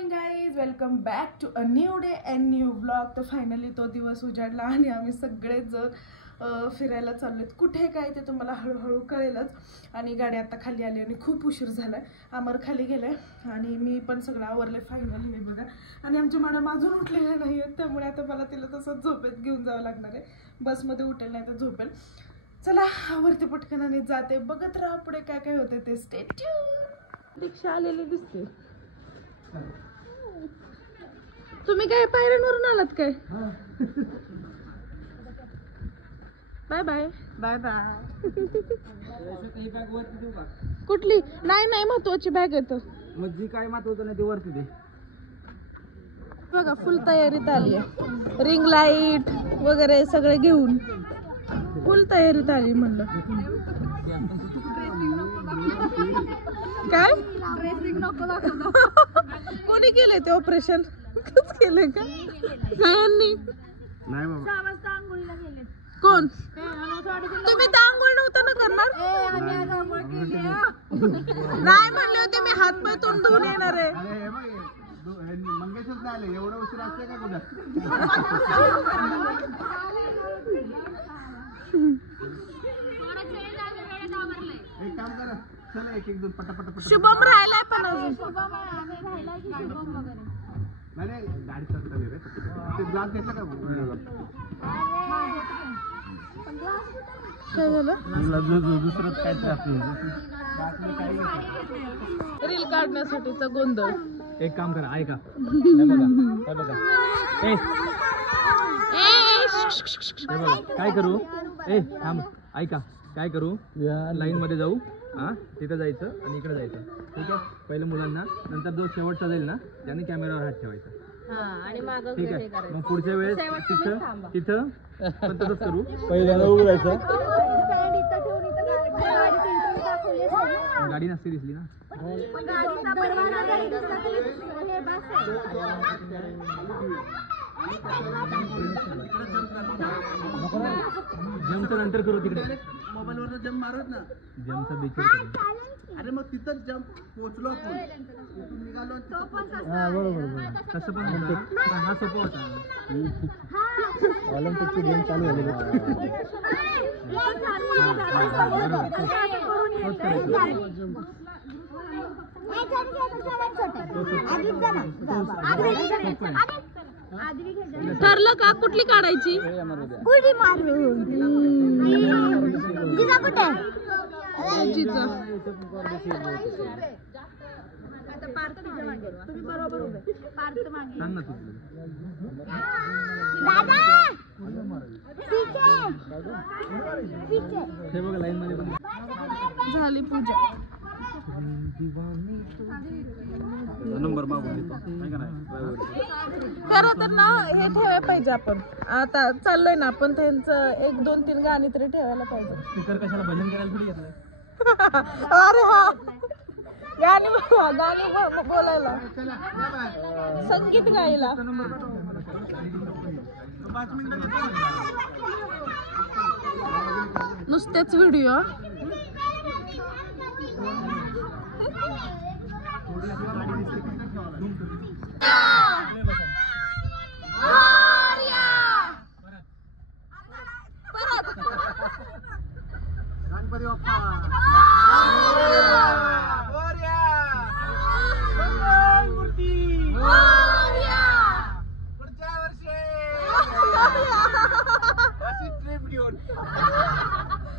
Morning guys, welcome back to a new day and new blog. तर finally तो दिवस उजाडला आणि आम्ही सगळेच जण फिरायला चाललोत. कुठे काय ते तुम्हाला हळूहळू कळेलच. आणि गाडी आता खाली आली आणि खूप उशीर झालाय. अमर खाली गेलाय आणि मी पण सगळं आवरले फायनली हे बघा. आणि आमच्या मॅडम अजून उठलेल्या नाही आहेत, त्यामुळे आता मला तिला तसंच झोपेत घेऊन जावं लागणार आहे. बसमध्ये उठेल नाही तर झोपेल. चला आवरते पटकन आणि जाते. बघत राहा पुढे काय काय होते ते. Stay tune. रिक्षा आलेली दिसते. तुम्ही काय पायऱ्यांवरून आलात काय? Bye bye bye bye. कुठली? नाही नाही, महत्वाची बॅग येतो. जी काय महत्वाचं नाही ते वरती दे. बघा फुल तयारीत आली आहे. रिंग लाईट वगैरे सगळे घेऊन फुल तयारीत आली म्हणलं. काय कोणी केलंय ते ऑपरेशन? केलंय का? नाही बाबा कोण? तुम्ही तर आंघोळ नव्हतं ना करणार? नाही म्हणले होते मी हात पाय तोंड धुवून येणार आहे. मंगेशच नाही एवढं उशीर असते का कुठं? एक काम करा, चला एक एक दोन पटापट. शुभम राहिलाय पण अजून. नाही गाडी चालता रे. ते ग्लास घेतला का व्हिडिओला? काय झालं? दुसरंच काय रील काढण्यासाठीचा गोंधळ. एक काम करा, ऐका. काय करू? थांब, ऐका. काय करू? लाईन मध्ये जाऊ. हा, तिथं जायचं आणि इकडे जायचं. ठीक आहे? पहिलं मुलांना, नंतर जो शेवटचा जाईल ना त्याने कॅमेरावर हात ठेवायचा. ठीक आहे? मग पुढच्या वेळेस तिथं पण तसंच करू. पहिल्यांदा उघडायचं. गाडी नसते दिसली ना. जमचं नंतर करू. तिकडे मोबाईलवर जम्प मारत ना. जमचा बेचूर करू. अरे मग तिथं जम्प पोहोचलो आपण. तिथून निघालो. बरोबर. तसं पण होतं. हा सोपा होता. ऑलिम्पिकची गेम चालू झाली. ठरलं का कुठली काढायची? कुठली मारू? जिजा कुठे? जिजा. सांग ना तू. दादा हे बघा लाईन मध्ये झाली पूजा. नंबर मागून देतो. खरं तर ना हे ठेवायला पाहिजे. आपण आता चाललोय ना आपण, त्यांचं 1 2 3 गाणी तरी ठेवायला पाहिजे. स्पीकर कशाला भजन करायला थोडी घेतलंय? अरे हा, गाणी बोलायला, संगीत गायला. नुसतेच व्हिडिओ. गणपती बाप्पा पुढच्या वर्षी अशी ट्रिप घेऊन.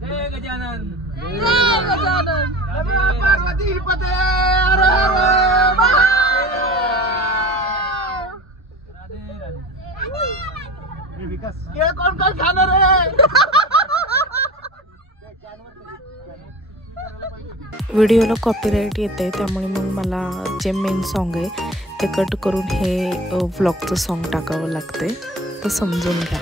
जय गजानन. जय गजानन. पार्वती पते. विकास हे कोण कोण खाणार आहे? व्हिडिओला कॉपीराईट येते, त्यामुळे मग मला जे मेन सॉन्ग आहे ते कट करून हे व्लॉगचं सॉन्ग टाकावं लागते. तर समजून घ्या.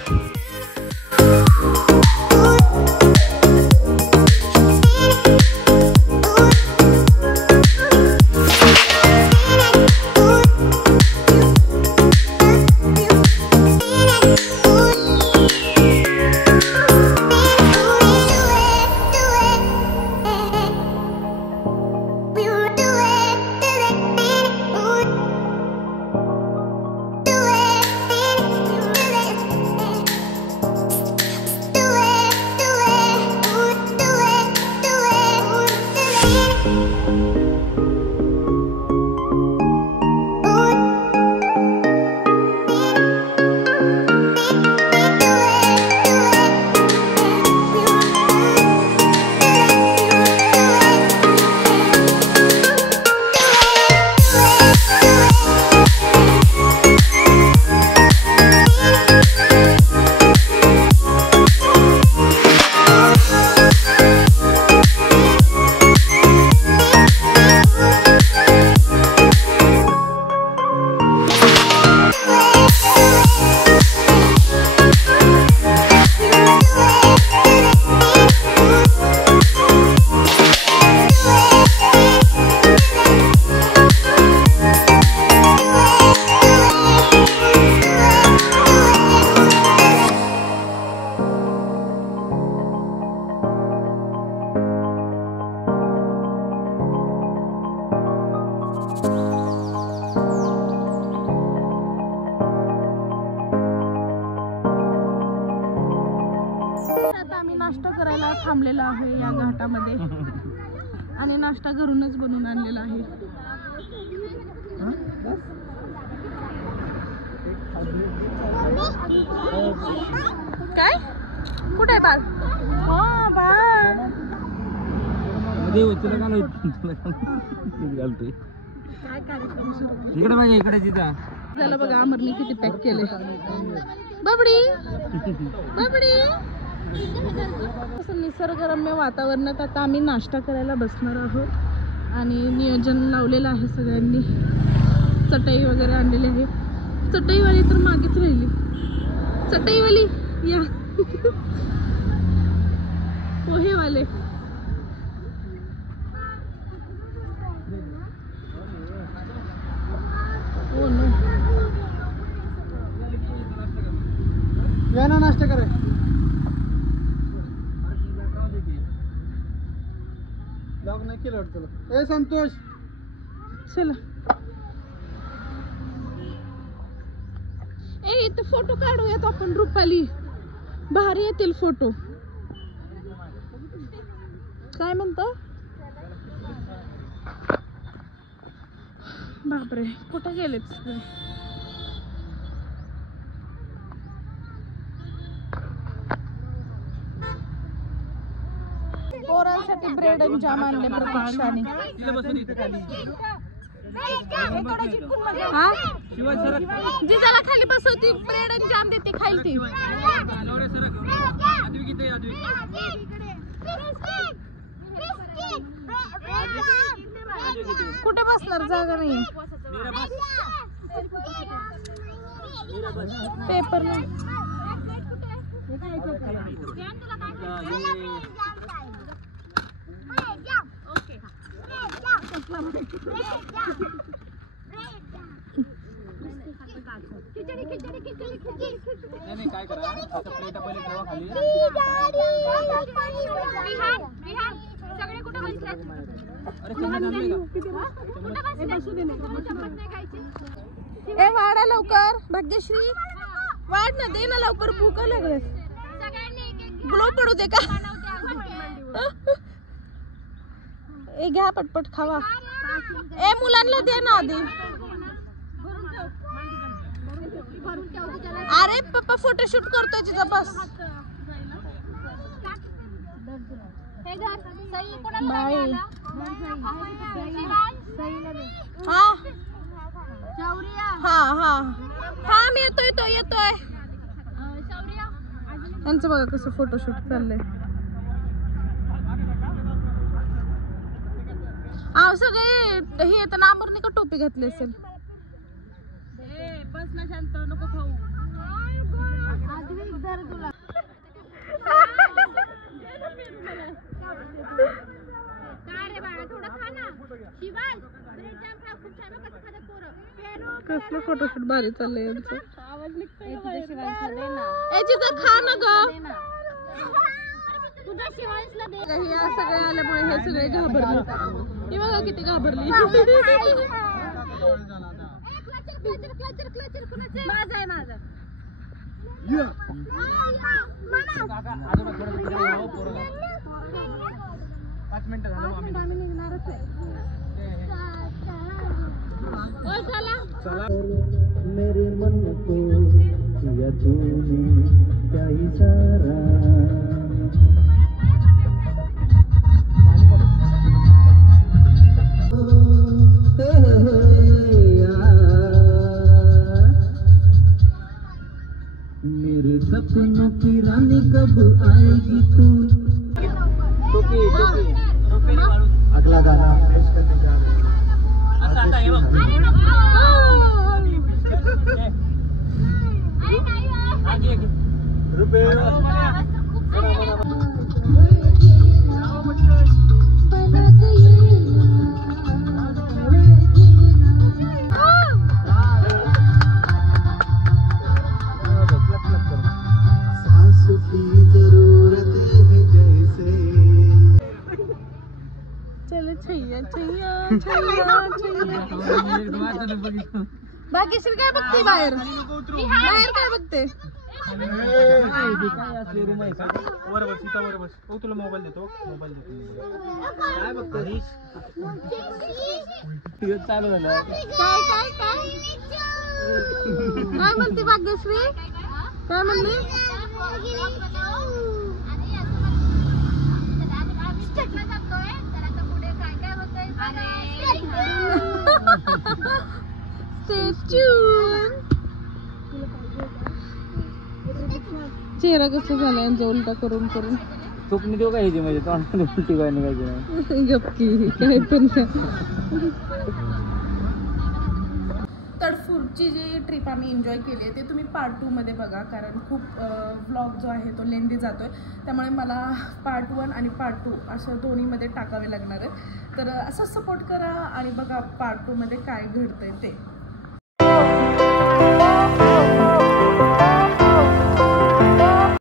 थांबलेलो आहे या घाटामध्ये आणि नाश्ता घरूनच बनवून आणलेला आहे. काय कुठे बाळ? हा बाळ काय कार्यक्रम इकडे बघा इकडे तिथं झालं बघा. अमरने किती पॅक केले. बाबडी बाबडी. असं निसर्गरम्य वातावरणात आता आम्ही नाश्ता करायला बसणार आहोत आणि नियोजन लावलेलं आहे सगळ्यांनी. चटई वगैरे आणलेली आहे. चटईवाली तर मागेच राहिली. चटईवाली या. पोहेवाले हो नो. या ना नाश्ता करे. लॉग नाही केलं वाटतं तुला. ए संतोष चला. ए इथं फोटो काढूयात आपण रुपाली. भारी येतील फोटो. काय म्हणतो? बापरे कुठे गेलेत सगळे? पोरांसाठी ब्रेड आणि जाम आणले प्रतीक्षाने. हा जिजाला खाली बसवती ब्रेड आणि जाम देते खाईल ती. कुठे बसणार? जागा नाही. पेपर नाही. काय करा प्लेट पहिले ठेवा खाली. ए वाढा लवकर. भाग्यश्री वाढ ना. दे ना लवकर. भूक लागले. ग्लो पडू दे का? ए घ्या पटपट खावा. ए मुलांना दे ना आधी. अरे पप्पा फोटोशूट करतोय तिचा. बस बाई. हा हा हा हा मी येतोय येतोय. यांचं बघा कसं फोटोशूट चाललंय. सगळे हे तर नांबरने का टोपी घातली असेल. बस ना शांत नको खाऊ. कसलं फोटोशूट भारी चाललंय यांचं. खा ना ग. सगळे आल्यामुळे हे सगळे घाबरले. हे बघा किती घाबरली. मेरे मन को किया तूने क्या इशारा. मेरे सपनों की रानी कब आएगी तू. अगला गाना पेश करने जा रहे हैं. भाग्यश्री काय बघते बाहेर? बाहेर काय बघते? वर बस इथं वर बस. हो तुला मोबाईल देतो काय बघतोस चालू झालं. काय म्हणते भाग्यश्री काय म्हणली चेहरा कसं झाला यांचा उलटा करून करून. चुकणी देऊ काय ह्याची म्हणजे तोंडामध्ये उलटी काय निघायची नाही. गप्पी काय पण तडफूरची जी ट्रिप आम्ही एन्जॉय केली आहे ते तुम्ही पार्ट 2 मध्ये बघा, कारण खूप व्लॉग जो आहे तो लेंदी जातोय, त्यामुळे मला पार्ट 1 आणि पार्ट 2 असं दोन्हीमध्ये टाकावे लागणार आहे. तर असं सपोर्ट करा आणि बघा पार्ट 2 मध्ये काय घडतंय ते.